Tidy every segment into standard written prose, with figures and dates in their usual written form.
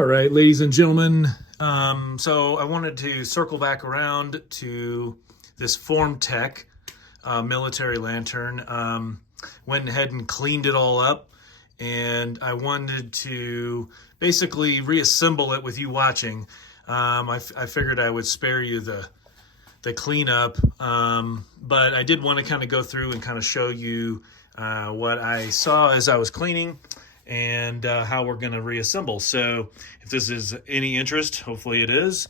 All right, ladies and gentlemen. So I wanted to circle back around to this Form Tech military lantern. Went ahead and cleaned it all up, and I wanted to basically reassemble it with you watching. I figured I would spare you the cleanup, but I did want to kind of go through and kind of show you what I saw as I was cleaning, and how we're going to reassemble. So if this is any interest, hopefully it is.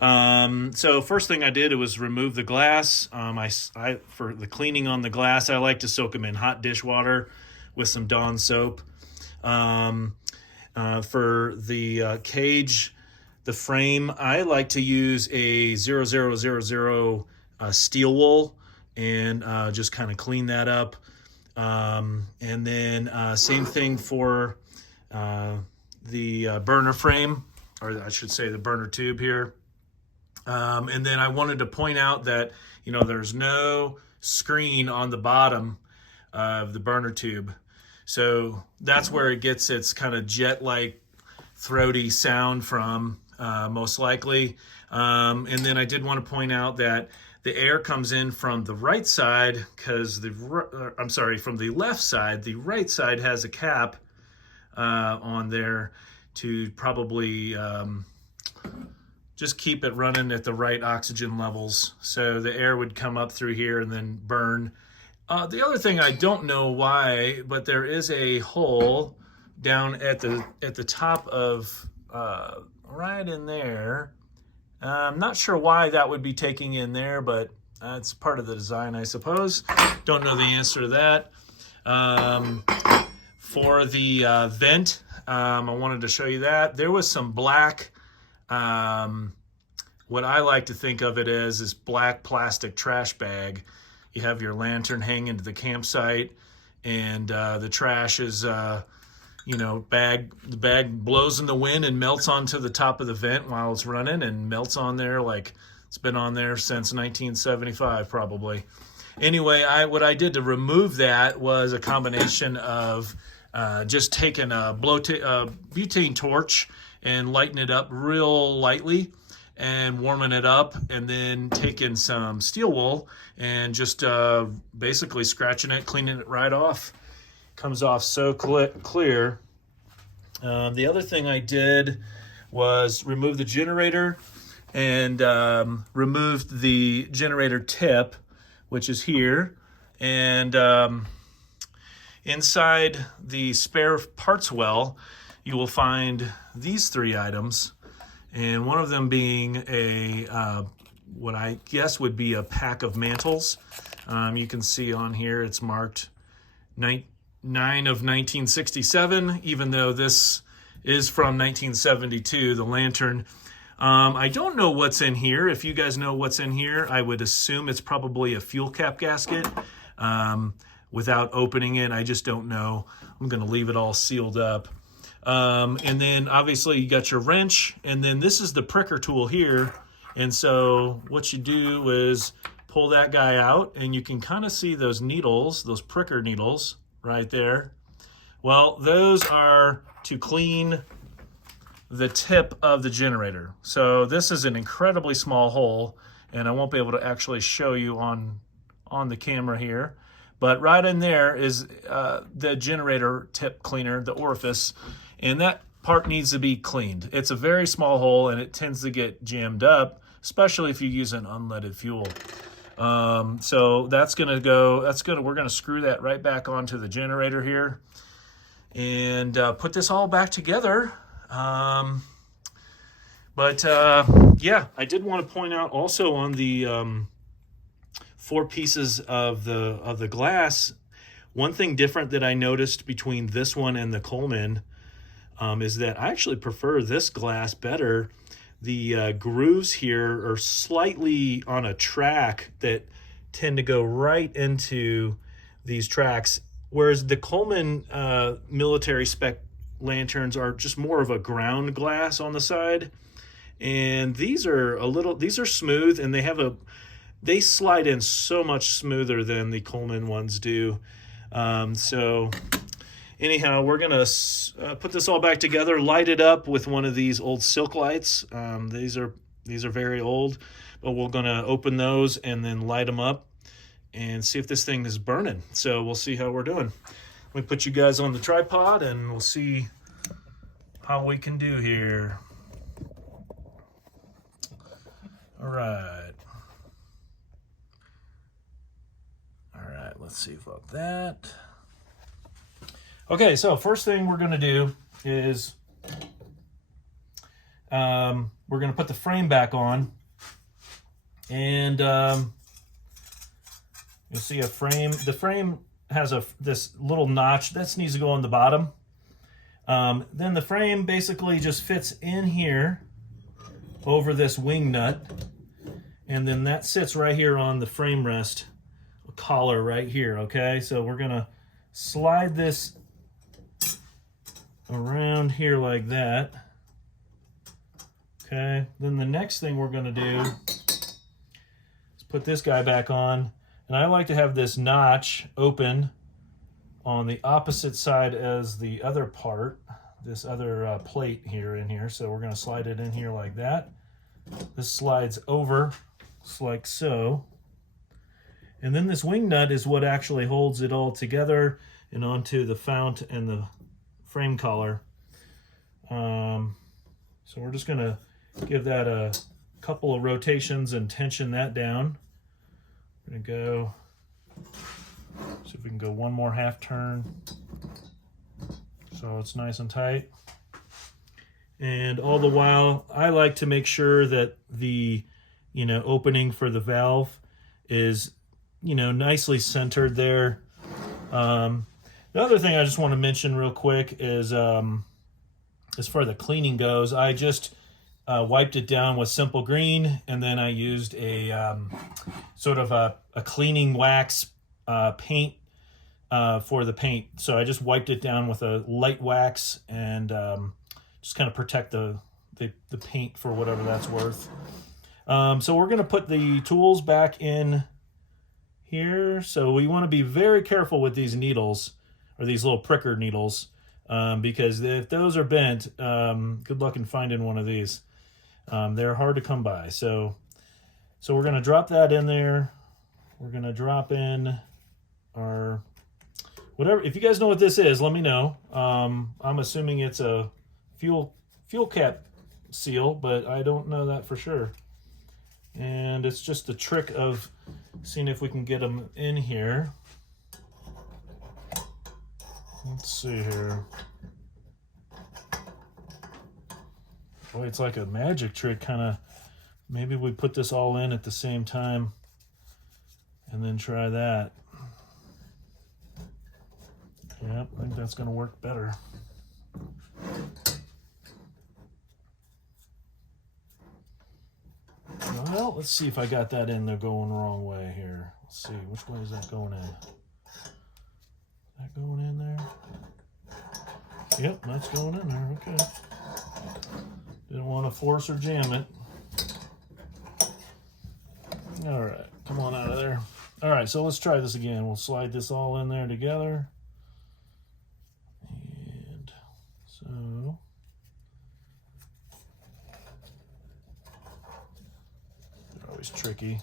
So first thing I did was remove the glass. I for the cleaning on the glass, I like to soak them in hot dishwater with some Dawn soap. For the cage, the frame, I like to use a 0000 steel wool and just kind of clean that up. And then same thing for the burner frame, or I should say the burner tube here. And then I wanted to point out that, there's no screen on the bottom of the burner tube. So that's where it gets its kind of jet-like throaty sound from, most likely. And then I did want to point out that the air comes in from the right side because from the left side. The right side has a cap on there to probably just keep it running at the right oxygen levels. So the air would come up through here and then burn. The other thing, I don't know why, but there is a hole down at the top of right in there. I'm not sure why that would be taking in there, but it's part of the design, I suppose. Don't know the answer to that. For the vent, I wanted to show you that. There was some black, what I like to think of it as is black plastic trash bag. You have your lantern hanging to the campsite, and the trash is... the bag blows in the wind and melts onto the top of the vent while it's running, and melts on there like it's been on there since 1975 probably. Anyway, what I did to remove that was a combination of just taking a butane torch and lighting it up real lightly and warming it up, and then taking some steel wool and just basically scratching it, cleaning it right off. Comes off so clear. The other thing I did was remove the generator and removed the generator tip, which is here. And inside the spare parts well, you will find these three items, and one of them being a what I guess would be a pack of mantles. You can see on here it's marked 9 of 1967, even though this is from 1972, the lantern. I don't know what's in here. If you guys know what's in here, I would assume it's probably a fuel cap gasket. Without opening it, I just don't know. I'm going to leave it all sealed up. And then obviously you got your wrench, and then this is the pricker tool here. And so what you do is pull that guy out, and you can kind of see those needles, those pricker needles right there. Well, those are to clean the tip of the generator. So this is an incredibly small hole, and I won't be able to actually show you on the camera here. But right in there is the generator tip cleaner, the orifice, and that part needs to be cleaned. It's a very small hole, and it tends to get jammed up, especially if you use an unleaded fuel. So that's gonna go. We're gonna screw that right back onto the generator here, and put this all back together. Yeah, I did want to point out also on the 4 pieces of the glass, one thing different that I noticed between this one and the Coleman is that I actually prefer this glass better. The grooves here are slightly on a track that tend to go right into these tracks, whereas the Coleman military spec lanterns are just more of a ground glass on the side. And these are smooth, and they slide in so much smoother than the Coleman ones do. So anyhow, we're gonna put this all back together, light it up with one of these old silk lights. These are very old, but we're gonna open those and then light them up and see if this thing is burning. So we'll see how we're doing. Let me put you guys on the tripod and we'll see how we can do here. All right. All right, let's see about that. Okay, so first thing we're gonna do is we're gonna put the frame back on, and you'll see a frame. The frame has this little notch that needs to go on the bottom. Then the frame basically just fits in here over this wing nut, and then that sits right here on the frame rest collar right here. Okay, so we're gonna slide this around here like that. Okay, then the next thing we're gonna do is put this guy back on, and I like to have this notch open on the opposite side as the other part, this other plate here in here. So we're gonna slide it in here like that. This slides over just like so. And then this wing nut is what actually holds it all together and onto the fount and the frame collar. So we're just gonna give that a couple of rotations and tension that down. We're gonna go, see if we can go one more half turn so it's nice and tight. And all the while, I like to make sure that the opening for the valve is nicely centered there. The other thing I just want to mention real quick is as far as the cleaning goes, I just wiped it down with Simple Green, and then I used a sort of a cleaning wax paint for the paint. So I just wiped it down with a light wax and just kind of protect the paint for whatever that's worth. So we're going to put the tools back in here. So we want to be very careful with these needles, or these little pricker needles, because if those are bent, good luck in finding one of these. They're hard to come by. So we're going to drop that in there. We're going to drop in our whatever. If you guys know what this is, let me know. I'm assuming it's a fuel cap seal, but I don't know that for sure. And it's just a trick of seeing if we can get them in here. Let's see here. Boy, it's like a magic trick, kind of. Maybe we put this all in at the same time and then try that. Yep, I think that's going to work better. Well, let's see if I got that in there going the wrong way here. Let's see, which way is that going in? Is that going in there? Yep, that's going in there, okay. Didn't want to force or jam it. All right, come on out of there. All right, so let's try this again. We'll slide this all in there together. And so... they're always tricky.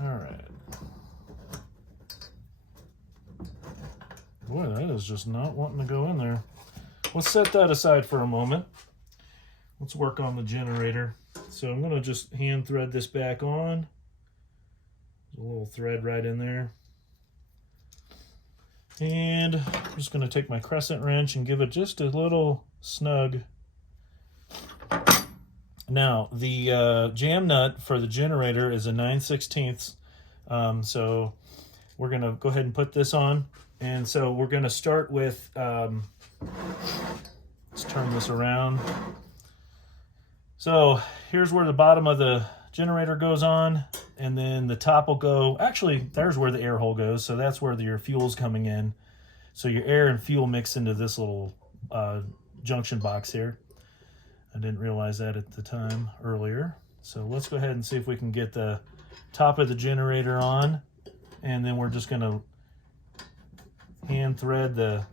All right. Boy, that is just not wanting to go in there. Let's set that aside for a moment. Let's work on the generator. So I'm going to just hand thread this back on. There's a little thread right in there. And I'm just going to take my crescent wrench and give it just a little snug. Now, the jam nut for the generator is a 9/16. So we're going to go ahead and put this on. And so we're going to start with, let's turn this around. So here's where the bottom of the generator goes on, and then the top will go, actually, there's where the air hole goes, so that's where your fuel's coming in. So your air and fuel mix into this little junction box here. I didn't realize that at the time earlier. So let's go ahead and see if we can get the top of the generator on, and then we're just going to hand thread the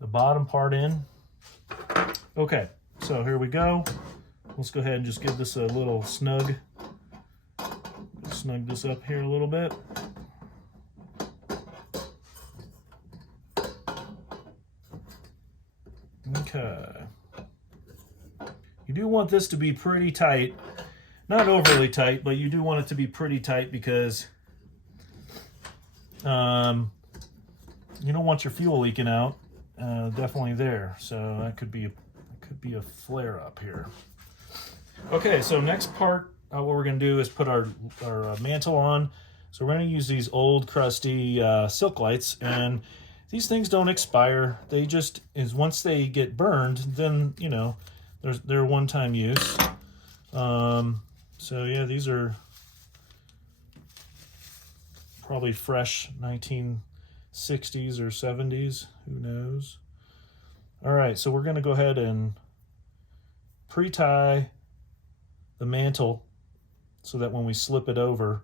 bottom part in. Okay, so here we go. Let's go ahead and just give this a little snug this up here a little bit. Okay. You do want this to be pretty tight. Not overly tight, but you do want it to be pretty tight because you don't want your fuel leaking out. Definitely there. So that could be a flare up here. Okay, so next part, what we're going to do is put our mantle on. So we're going to use these old crusty silk lights, and these things don't expire. They just once they get burned, then they're one-time use. So yeah, these are probably fresh 1960s or 70s. Who knows? All right, so we're going to go ahead and pre-tie the mantle so that when we slip it over,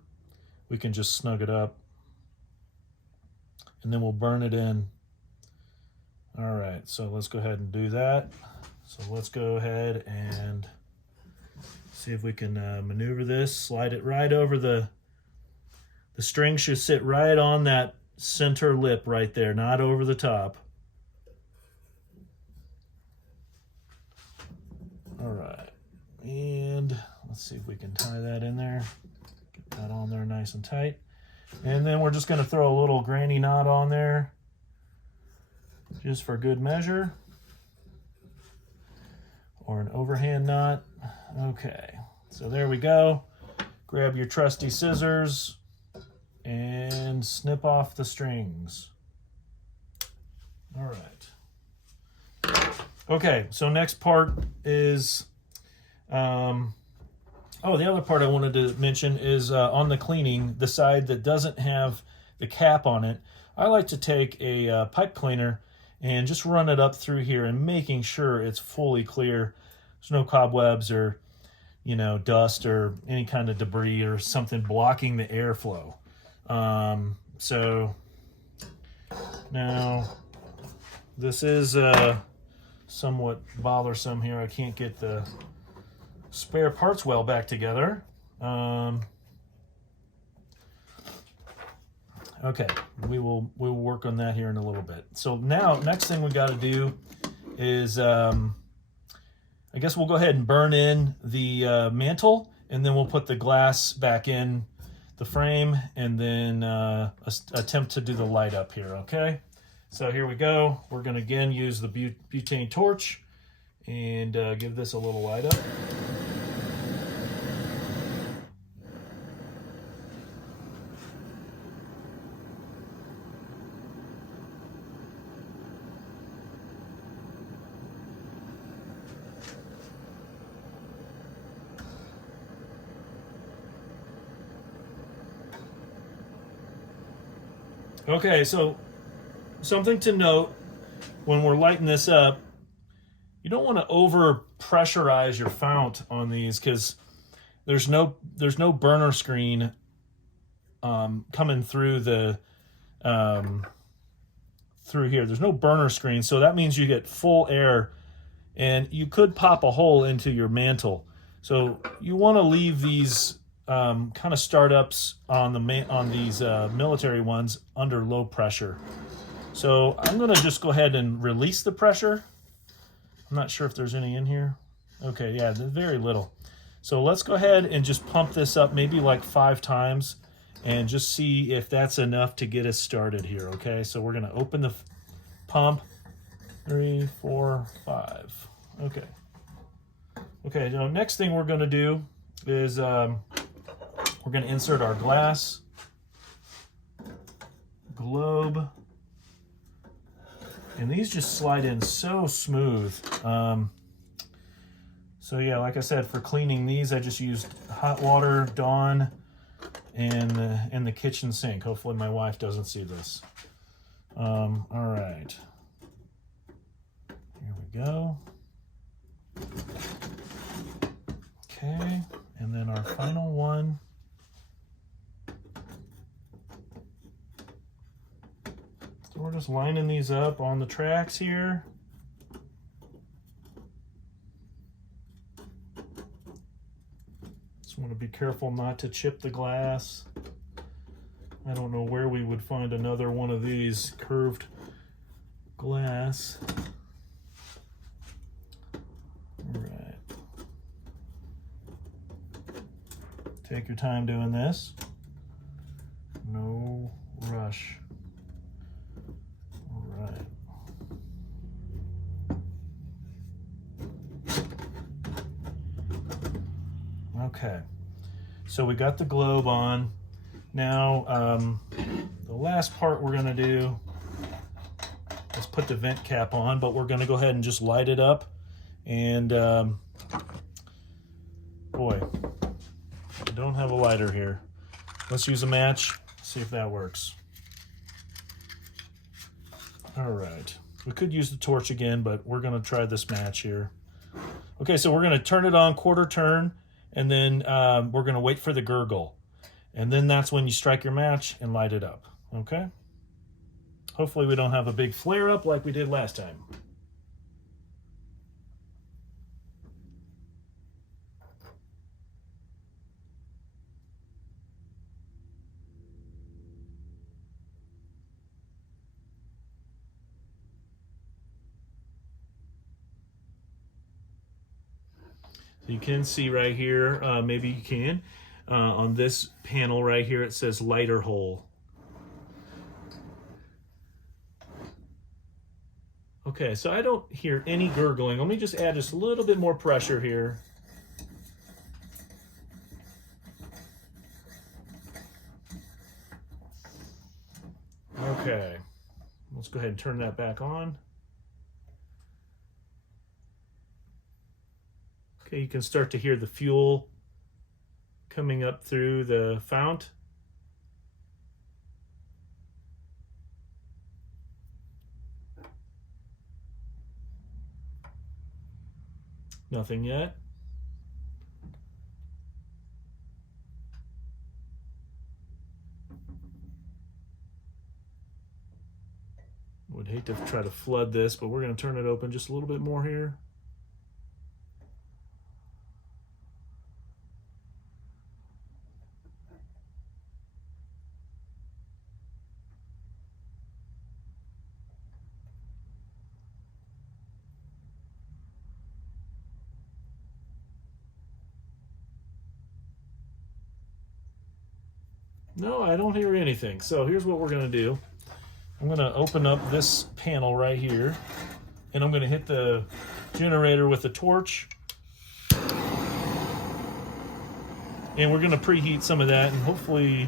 we can just snug it up. And then we'll burn it in. All right, so let's go ahead and do that. So let's go ahead and see if we can maneuver this. Slide it right over the string should sit right on that center lip right there, not over the top. All right, and let's see if we can tie that in there. Get that on there nice and tight. And then we're just going to throw a little granny knot on there just for good measure, or an overhand knot. Okay, so there we go. Grab your trusty scissors and snip off the strings. All right. Okay, so next part is, the other part I wanted to mention is on the cleaning, the side that doesn't have the cap on it, I like to take a pipe cleaner and just run it up through here and making sure it's fully clear. There's no cobwebs or, dust or any kind of debris or something blocking the airflow. So now this is somewhat bothersome here. I can't get the spare parts well back together. Okay, we'll work on that here in a little bit. So now, next thing we got to do is, I guess we'll go ahead and burn in the mantle, and then we'll put the glass back in the frame, and then attempt to do the light up here. Okay, so here we go. We're going to again use the butane torch and give this a little light up. Okay, so something to note when we're lighting this up, you don't want to over pressurize your fount on these because there's no burner screen coming through the through here. There's no burner screen, so that means you get full air, and you could pop a hole into your mantle. So you want to leave these kind of startups on these military ones under low pressure. So I'm going to just go ahead and release the pressure. I'm not sure if there's any in here. Okay, yeah, very little. So let's go ahead and just pump this up maybe like 5 times and just see if that's enough to get us started here. Okay, so we're going to open the pump. 3, 4, 5. Okay. Okay, so next thing we're going to do is we're going to insert our glass globe, and these just slide in so smooth. So yeah, like I said, for cleaning these, I just used hot water, Dawn, and the kitchen sink. Hopefully my wife doesn't see this. All right, here we go. Okay, and then our final one. we're just lining these up on the tracks here. Just want to be careful not to chip the glass. I don't know where we would find another one of these curved glass. All right. Take your time doing this. No rush. All right. Okay. So we got the globe on. Now, the last part we're going to do is put the vent cap on, but we're going to go ahead and just light it up. And boy, I don't have a lighter here. Let's use a match, see if that works. All right, we could use the torch again, but we're going to try this match here. Okay, so we're going to turn it on quarter turn, and then we're going to wait for the gurgle. And then that's when you strike your match and light it up, okay? Hopefully we don't have a big flare up like we did last time. So you can see right here, maybe you can, on this panel right here, it says lighter hole. Okay, so I don't hear any gurgling. Let me just add just a little bit more pressure here. Okay, let's go ahead and turn that back on. Okay, you can start to hear the fuel coming up through the fount. Nothing yet. Would hate to try to flood this, but we're going to turn it open just a little bit more here. No, I don't hear anything. So here's what we're going to do. I'm going to open up this panel right here, and I'm going to hit the generator with the torch. And we're going to preheat some of that and hopefully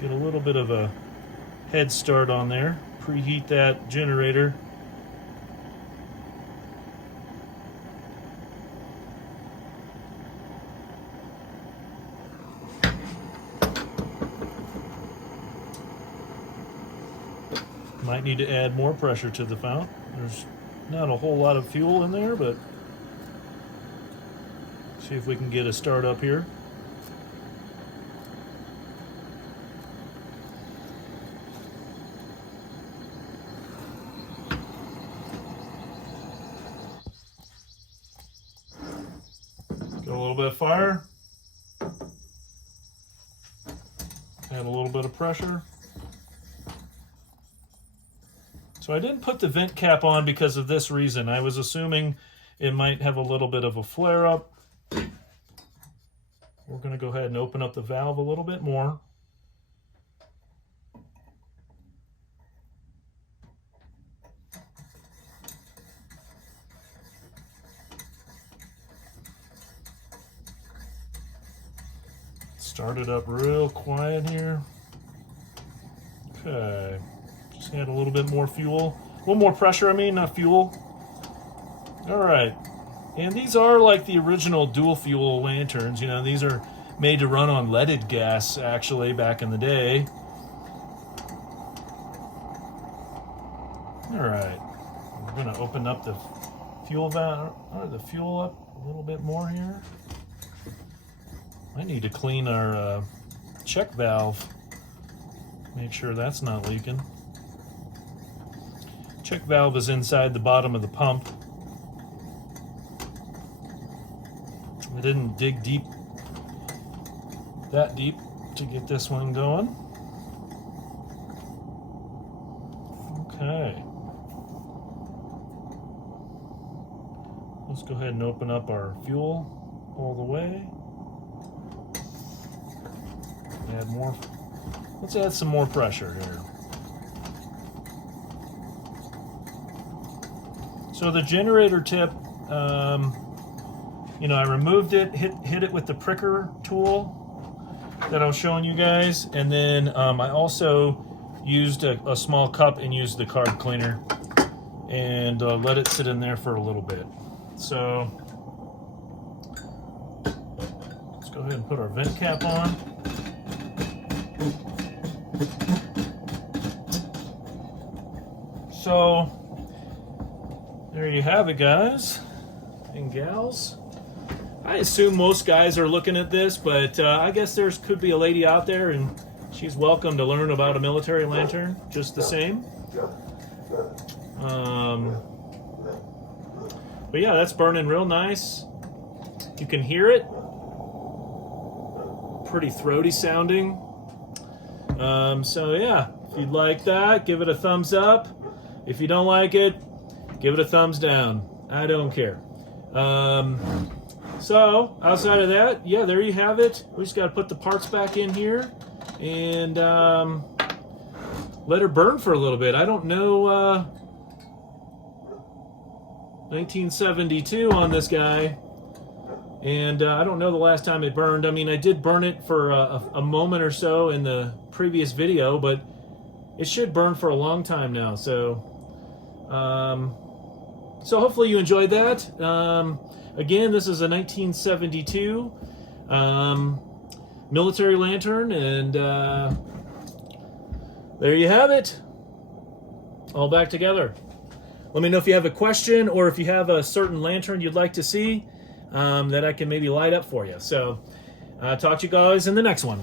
get a little bit of a head start on there. Preheat that generator. Might need to add more pressure to the fount. There's not a whole lot of fuel in there, but see if we can get a start up here. Got a little bit of fire. Add a little bit of pressure. So I didn't put the vent cap on because of this reason. I was assuming it might have a little bit of a flare up. We're going to go ahead and open up the valve a little bit more. Start it up real quiet here. Okay. Just add a little bit more fuel. A little more pressure, not fuel. All right. And these are like the original dual fuel lanterns. These are made to run on leaded gas, actually, back in the day. All right. We're going to open up the fuel valve, or the fuel up a little bit more here. I need to clean our check valve. Make sure that's not leaking. Check valve is inside the bottom of the pump. I didn't dig that deep to get this one going. Okay. Let's go ahead and open up our fuel all the way. Add more. Let's add some more pressure here. So the generator tip, you know, I removed it, hit it with the pricker tool that I was showing you guys, and then I also used a small cup and used the carb cleaner and let it sit in there for a little bit. So let's go ahead and put our vent cap on. So there you have it, guys and gals. I assume most guys are looking at this, but I guess there could be a lady out there and she's welcome to learn about a military lantern just the same. But yeah, that's burning real nice. You can hear it. Pretty throaty sounding. So yeah, if you'd like that, give it a thumbs up. If you don't like it, give it a thumbs down. I don't care. So outside of that, yeah, there you have it. We just got to put the parts back in here and let her burn for a little bit. I don't know, 1972 on this guy, and I don't know the last time it burned. I mean, I did burn it for a moment or so in the previous video, but it should burn for a long time now. So so hopefully you enjoyed that. Again, this is a 1972 military lantern, and there you have it, all back together. Let me know if you have a question or if you have a certain lantern you'd like to see that I can maybe light up for you. So talk to you guys in the next one.